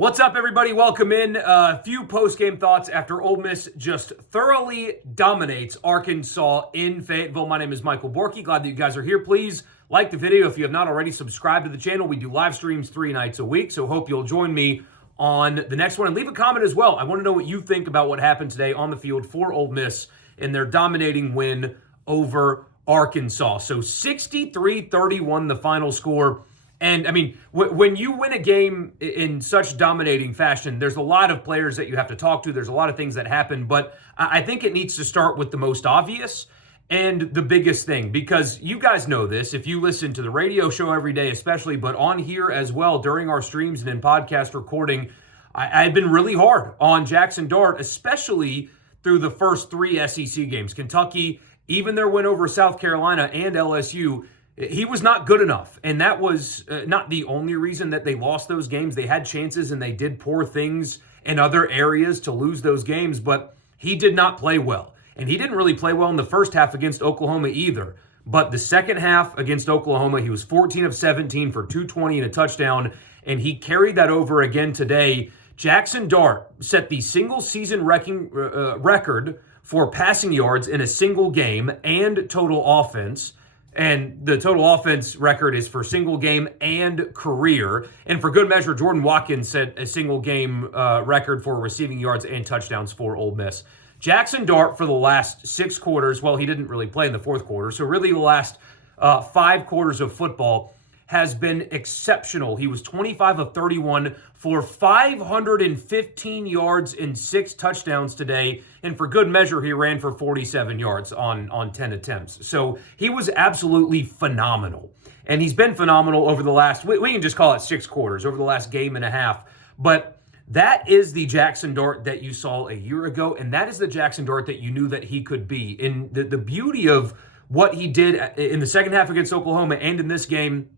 What's up, everybody? Welcome in. A few post-game thoughts after Ole Miss just thoroughly dominates Arkansas in Fayetteville. My name is Michael Borky. Glad that you guys are here. Please like the video if you have not already. Subscribe to the channel. We do live streams 3 nights a week, so hope you'll join me on the next one. And leave a comment as well. I want to know what you think about what happened today on the field for Ole Miss in their dominating win over Arkansas. So 63-31 the final score. And, I mean, when you win a game in such dominating fashion, there's a lot of players that you have to talk to. There's a lot of things that happen. But I think it needs to start with the most obvious and the biggest thing. Because you guys know this. If you listen to the radio show every day especially, but on here as well during our streams and in podcast recording, I've been really hard on Jackson Dart, especially through the first 3 SEC games. Kentucky, even their win over South Carolina and LSU, he was not good enough, and that was not the only reason that they lost those games. They had chances, and they did poor things in other areas to lose those games, but he did not play well. And he didn't really play well in the first half against Oklahoma either. But the second half against Oklahoma, he was 14 of 17 for 220 and a touchdown, and he carried that over again today. Jackson Dart set the single-season record for passing yards in a single game and total offense. And the total offense record is for single game and career. And for good measure, Jordan Watkins set a single game record for receiving yards and touchdowns for Ole Miss. Jackson Dart for the last 6 quarters, well, he didn't really play in the fourth quarter, so really the last 5 quarters of football has been exceptional. He was 25 of 31 for 515 yards and 6 touchdowns today. And for good measure, he ran for 47 yards on 10 attempts. So he was absolutely phenomenal. And he's been phenomenal over the last, we can just call it 6 quarters, over the last game and a half. But that is the Jackson Dart that you saw a year ago. And that is the Jackson Dart that you knew that he could be. And the beauty of what he did in the second half against Oklahoma and in this game,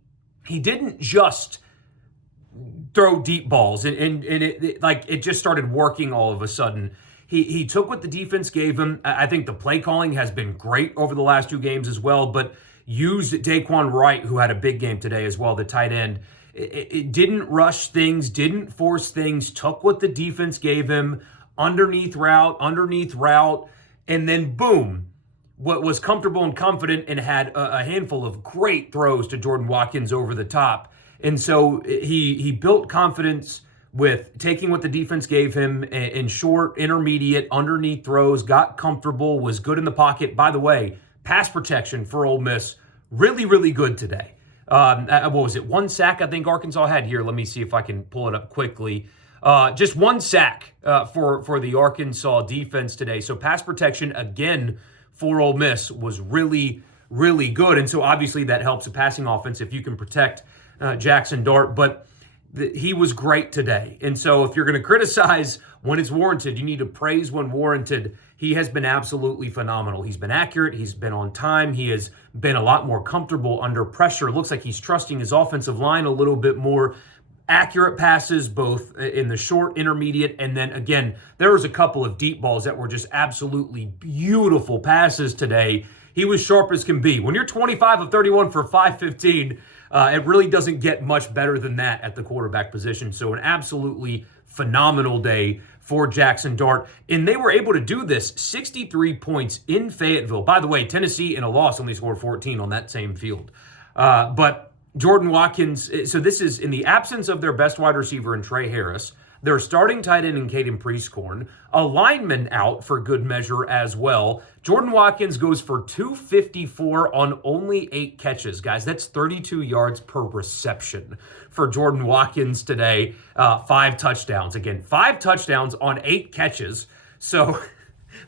he didn't just throw deep balls and it just started working all of a sudden. He took what the defense gave him. I think the play calling has been great over the last 2 games as well, but used Daquan Wright, who had a big game today as well, the tight end. It didn't rush things, didn't force things, took what the defense gave him, underneath route, and then boom, what was comfortable and confident and had a handful of great throws to Jordan Watkins over the top. And so he built confidence with taking what the defense gave him in short, intermediate, underneath throws, got comfortable, was good in the pocket. By the way, pass protection for Ole Miss, really, really good today. What was it? 1 sack I think Arkansas had here. Let me see if I can pull it up quickly. Just 1 sack for the Arkansas defense today. So pass protection, again, for Ole Miss was really, really good. And so obviously that helps the passing offense if you can protect Jackson Dart. But he was great today. And so if you're going to criticize when it's warranted, you need to praise when warranted. He has been absolutely phenomenal. He's been accurate. He's been on time. He has been a lot more comfortable under pressure. It looks like he's trusting his offensive line a little bit more. Accurate passes, both in the short, intermediate, and then again, there was a couple of deep balls that were just absolutely beautiful passes today. He was sharp as can be. When you're 25 of 31 for 515, it really doesn't get much better than that at the quarterback position. So an absolutely phenomenal day for Jackson Dart. And they were able to do this, 63 points in Fayetteville. By the way, Tennessee in a loss only scored 14 on that same field. But Jordan Watkins, so this is in the absence of their best wide receiver in Trey Harris, their starting tight end in Caden Prieskorn, a lineman out for good measure as well. Jordan Watkins goes for 254 on only 8 catches. Guys, that's 32 yards per reception for Jordan Watkins today. 5 touchdowns. Again, 5 touchdowns on 8 catches. So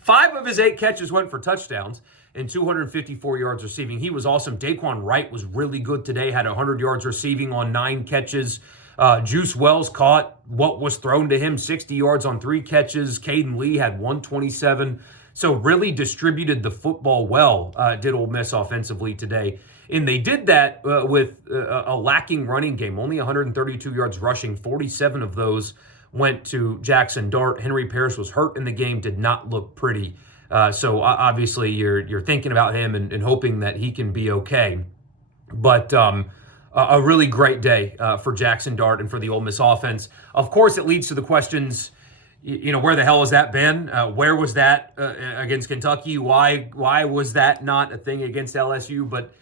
5 of his 8 catches went for touchdowns. And 254 yards receiving. He was awesome. Daquan Wright was really good today, had 100 yards receiving on 9 catches. Juice Wells caught what was thrown to him, 60 yards on 3 catches. Caden Lee had 127. So really distributed the football well, did Ole Miss offensively today. And they did that with a lacking running game, only 132 yards rushing. 47 of those went to Jackson Dart. Henry Parrish was hurt in the game, did not look pretty. So obviously you're thinking about him and hoping that he can be okay. But a really great day for Jackson Dart and for the Ole Miss offense. Of course, it leads to the questions, where the hell has that been? Where was that against Kentucky? Why was that not a thing against LSU? But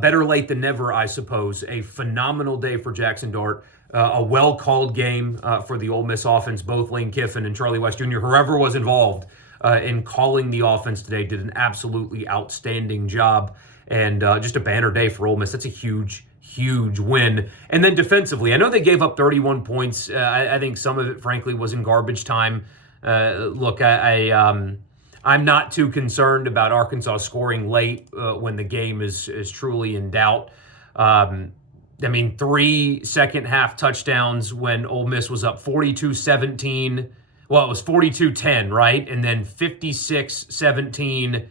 better late than never, I suppose. A phenomenal day for Jackson Dart. A well-called game for the Ole Miss offense. Both Lane Kiffin and Charlie West Jr., whoever was involved in calling the offense today, did an absolutely outstanding job. And just a banner day for Ole Miss. That's a huge win. And then defensively, I know they gave up 31 points. I think some of it, frankly, was in garbage time. Look, I'm not too concerned about Arkansas scoring late when the game is truly in doubt. 3 second-half touchdowns when Ole Miss was up 42-17. Well, it was 42-10, right? And then 56-17,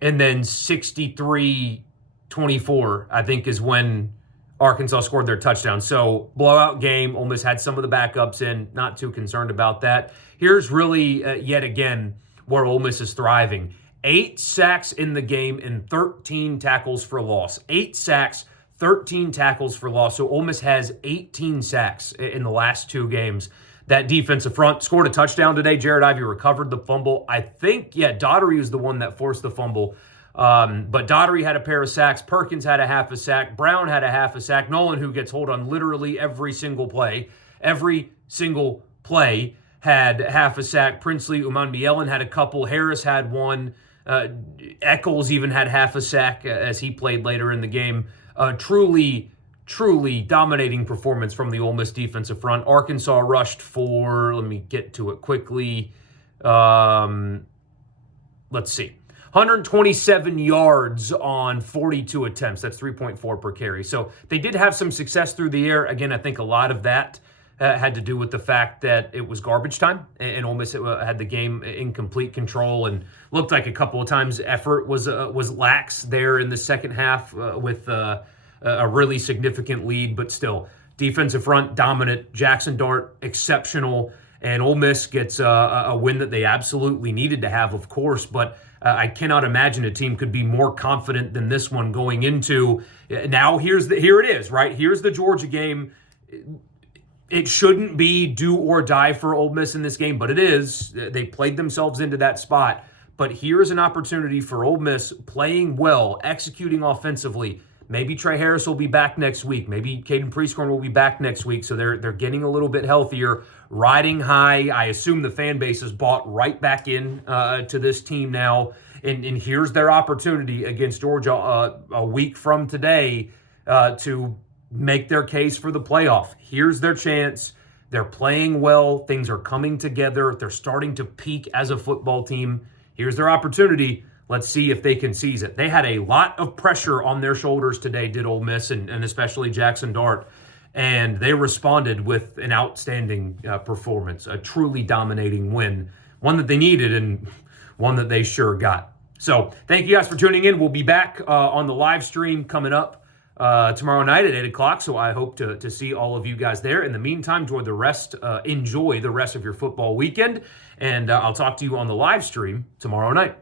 and then 63-24, I think, is when Arkansas scored their touchdown. So, blowout game. Ole Miss had some of the backups in. Not too concerned about that. Here's really, yet again, where Ole Miss is thriving. 8 sacks in the game and 13 tackles for loss. 8 sacks, 13 tackles for loss. So Ole Miss has 18 sacks in the last 2 games. That defensive front scored a touchdown today. Jared Ivey recovered the fumble. I think, Daugherty was the one that forced the fumble. But Daugherty had a pair of sacks. Perkins had a half a sack. Brown had a half a sack. Nolan, who gets hold on literally every single play, had half a sack. Princely, Umanmielen had a couple. Harris had one. Eccles even had half a sack as he played later in the game. Truly dominating performance from the Ole Miss defensive front. Arkansas rushed for, let me get to it quickly. Let's see. 127 yards on 42 attempts. That's 3.4 per carry. So they did have some success through the air. Again, I think a lot of that had to do with the fact that it was garbage time, and Ole Miss had the game in complete control, and looked like a couple of times effort was lax there in the second half with a really significant lead, but still defensive front dominant. Jackson Dart exceptional, and Ole Miss gets a win that they absolutely needed to have, of course, but I cannot imagine a team could be more confident than this one going into. Now here it is, right? Here's the Georgia game. It shouldn't be do or die for Ole Miss in this game, but it is. They played themselves into that spot. But here's an opportunity for Ole Miss playing well, executing offensively. Maybe Trey Harris will be back next week. Maybe Caden Prieskorn will be back next week. So they're getting a little bit healthier, riding high. I assume the fan base is bought right back in to this team now. And here's their opportunity against Georgia a week from today to make their case for the playoff. Here's their chance. They're playing well. Things are coming together. They're starting to peak as a football team. Here's their opportunity. Let's see if they can seize it. They had a lot of pressure on their shoulders today, did Ole Miss, and especially Jackson Dart. And they responded with an outstanding performance, a truly dominating win, one that they needed and one that they sure got. So thank you guys for tuning in. We'll be back on the live stream coming up tomorrow night at 8 o'clock, so I hope to see all of you guys there. In the meantime, enjoy the rest of your football weekend, and I'll talk to you on the live stream tomorrow night.